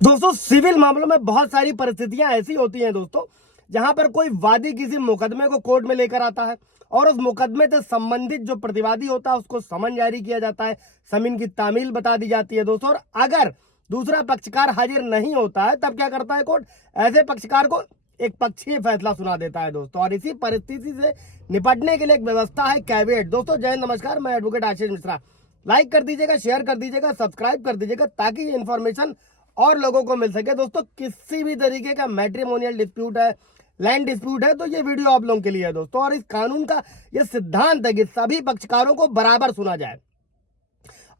दोस्तों सिविल मामलों में बहुत सारी परिस्थितियां ऐसी होती हैं दोस्तों, जहां पर कोई वादी किसी मुकदमे को कोर्ट में लेकर आता है और उस मुकदमे से संबंधित जो प्रतिवादी होता है उसको समन जारी किया जाता है, जमीन की तामील बता दी जाती है दोस्तों। और अगर दूसरा पक्षकार हाजिर नहीं होता है तब क्या करता है कोर्ट, ऐसे पक्षकार को एक पक्षीय फैसला सुना देता है दोस्तों। और इसी परिस्थिति से निपटने के लिए एक व्यवस्था है कैविएट। दोस्तों जय हिंद, नमस्कार, मैं एडवोकेट आशीष मिश्रा। लाइक कर दीजिएगा, शेयर कर दीजिएगा, सब्सक्राइब कर दीजिएगा ताकि ये इन्फॉर्मेशन और लोगों को मिल सके। दोस्तों किसी भी तरीके का मैट्रिमोनियल डिस्प्यूट है, लैंड डिस्प्यूट है, तो ये वीडियो आप लोगों के लिए है दोस्तों। और इस कानून का ये सिद्धांत है कि सभी पक्षकारों को बराबर सुना जाए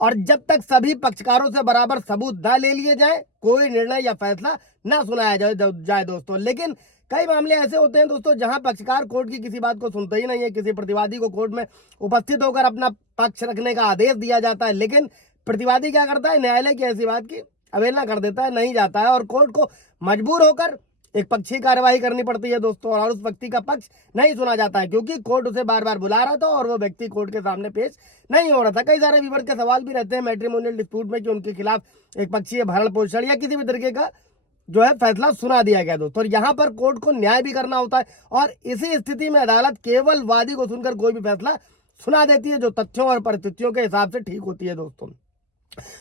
और जब तक सभी पक्षकारों से बराबर सबूत ना ले लिए जाए कोई निर्णय या फैसला ना सुनाया जाए दोस्तों। लेकिन कई मामले ऐसे होते हैं दोस्तों जहां पक्षकार कोर्ट की किसी बात को सुनते ही नहीं है। किसी प्रतिवादी को कोर्ट में उपस्थित होकर अपना पक्ष रखने का आदेश दिया जाता है, लेकिन प्रतिवादी क्या करता है, न्यायालय की ऐसी बात की अवहेलना कर देता है, नहीं जाता है और कोर्ट को मजबूर होकर एक पक्षी कार्यवाही करनी पड़ती है दोस्तों। और उस व्यक्ति का पक्ष नहीं सुना जाता है क्योंकि कोर्ट उसे बार बार बुला रहा था और वो व्यक्ति कोर्ट के सामने पेश नहीं हो रहा था। कई सारे व्यूअर के सवाल भी रहते हैं मैट्रिमोनियल डिस्प्यूट में कि उनके खिलाफ एक पक्षीय भरण पोषण या किसी भी तरीके का जो है फैसला सुना दिया गया दोस्तों। और यहाँ पर कोर्ट को न्याय भी करना होता है और इसी स्थिति में अदालत केवल वादी को सुनकर कोई भी फैसला सुना देती है जो तथ्यों और परिस्थितियों के हिसाब से ठीक होती है दोस्तों।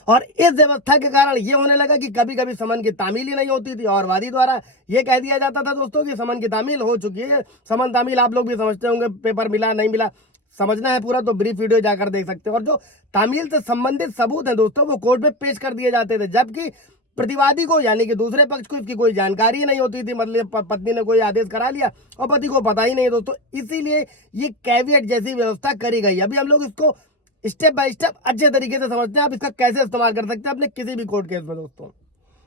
और इस व्यवस्था के कारण ये होने लगा कि कभी कभी समन की तामील ही नहीं होती थी और वादी द्वारा ये कह दिया जाता था दोस्तों कि समन की तामील हो चुकी है। समन तामील आप लोग भी समझते होंगे, पेपर मिला नहीं मिला, समझना है पूरा तो ब्रीफ वीडियो जाकर देख सकते हैं। और जो तामील से संबंधित सबूत है दोस्तों वो कोर्ट में पेश कर दिए जाते थे, जबकि प्रतिवादी को यानी कि दूसरे पक्ष को इसकी कोई जानकारी नहीं होती थी। मतलब पत्नी ने कोई आदेश करा लिया और पति को पता ही नहीं दोस्तों, इसीलिए ये कैविएट जैसी व्यवस्था करी गई। अभी हम लोग इसको स्टेप बाय स्टेप अच्छे तरीके से समझते हैं आप इसका कैसे इस्तेमाल कर सकते हैं अपने किसी भी कोर्ट केस में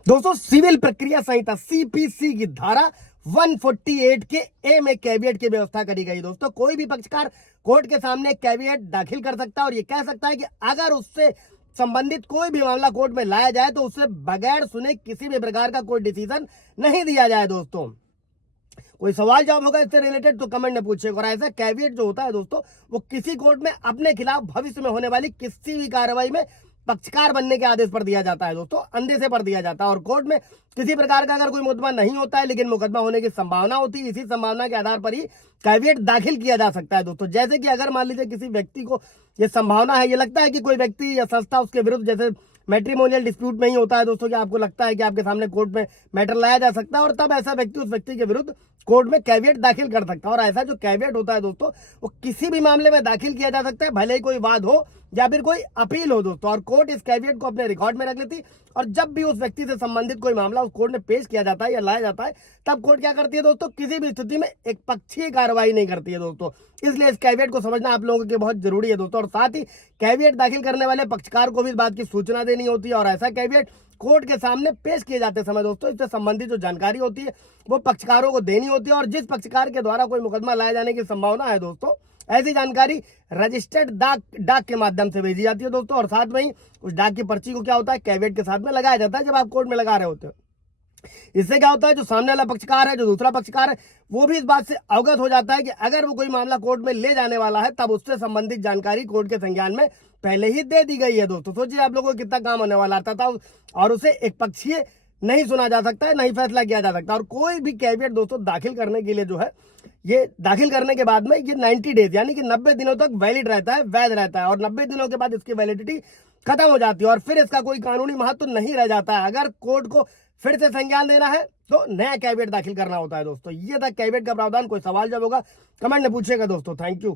दोस्तों सिविल प्रक्रिया संहिता सीपीसी की धारा 148 के ए में कैविएट की व्यवस्था करी गई दोस्तों। कोई भी पक्षकार कोर्ट के सामने कैविएट दाखिल कर सकता है और ये कह सकता है कि अगर उससे संबंधित कोई भी मामला कोर्ट में लाया जाए तो उससे बगैर सुने किसी भी प्रकार का कोई डिसीजन नहीं दिया जाए दोस्तों। कोई सवाल जवाब होगा इससे रिलेटेड तो कमेंट में पूछेगा। और ऐसा कैविएट जो होता है दोस्तों वो किसी कोर्ट में अपने खिलाफ भविष्य में होने वाली किसी भी कार्रवाई में पक्षकार बनने के आदेश पर दिया जाता है दोस्तों, अंदेशे पर दिया जाता है। और कोर्ट में किसी प्रकार का अगर कोई मुकदमा नहीं होता है लेकिन मुकदमा होने की संभावना होती है, इसी संभावना के आधार पर ही कैविएट दाखिल किया जा सकता है दोस्तों। जैसे कि अगर मान लीजिए किसी व्यक्ति को ये संभावना है, ये लगता है कि कोई व्यक्ति या संस्था उसके विरुद्ध, जैसे मैट्रिमोनियल डिस्प्यूट में ही होता है दोस्तों कि आपको लगता है कि आपके सामने कोर्ट में मैटर लाया जा सकता है और तब ऐसा व्यक्ति उस व्यक्ति के विरुद्ध कोर्ट में कैविएट दाखिल कर सकता है। और ऐसा जो कैविएट होता है दोस्तों वो किसी भी मामले में दाखिल किया जा सकता है, भले ही कोई वाद हो या फिर कोई अपील हो दोस्तों। और कोर्ट इस कैविएट को अपने रिकॉर्ड में रख लेती और जब भी उस व्यक्ति से संबंधित कोई मामला उस कोर्ट में पेश किया जाता है या लाया जाता है तब कोर्ट क्या करती है दोस्तों, किसी भी स्थिति में एक पक्षीय कार्रवाई नहीं करती है दोस्तों। इसलिए इस कैविएट को समझना आप लोगों के बहुत जरूरी है दोस्तों। और साथ ही कैविएट दाखिल करने वाले पक्षकार को भी इस बात की सूचना देनी होती है और ऐसा कैविएट कोर्ट के सामने पेश किए जाते समय दोस्तों इससे संबंधित जो जानकारी होती है वो पक्षकारों को देनी होती है। और जिस पक्षकार के द्वारा कोई मुकदमा लाए जाने की संभावना है दोस्तों ऐसी जानकारी रजिस्टर्ड डाक के माध्यम से भेजी जाती है दोस्तों। और साथ में ही उस डाक की पर्ची को क्या होता है, कैविएट के साथ में लगाया जाता है जब आप कोर्ट में लगा रहे होते हैं। इससे क्या होता है, जो सामने वाला पक्षकार है, जो दूसरा पक्षकार है, वो भी इस बात से अवगत हो जाता है कि अगर वो कोई मामला कोर्ट में ले जाने वाला है तब उससे संबंधित जानकारी कोर्ट के संज्ञान में पहले ही दे दी गई है दोस्तों। सोचिए आप लोगों को कितना काम होने वाला था और उसे एक पक्षीय नहीं सुना जा सकता है, नहीं फैसला किया जा सकता। और कोई भी कैविएट दोस्तों दाखिल करने के लिए जो है, ये दाखिल करने के बाद में ये 90 डेज यानी कि 90 दिनों तक वैलिड रहता है, वैध रहता है। और 90 दिनों के बाद इसकी वैलिडिटी खत्म हो जाती है और फिर इसका कोई कानूनी महत्व नहीं रह जाता है। अगर कोर्ट को फिर से संज्ञान देना है तो नया कैविएट दाखिल करना होता है दोस्तों। ये था कैविएट का प्रावधान। कोई सवाल जब होगा कमेंट में पूछेगा दोस्तों। Thank you.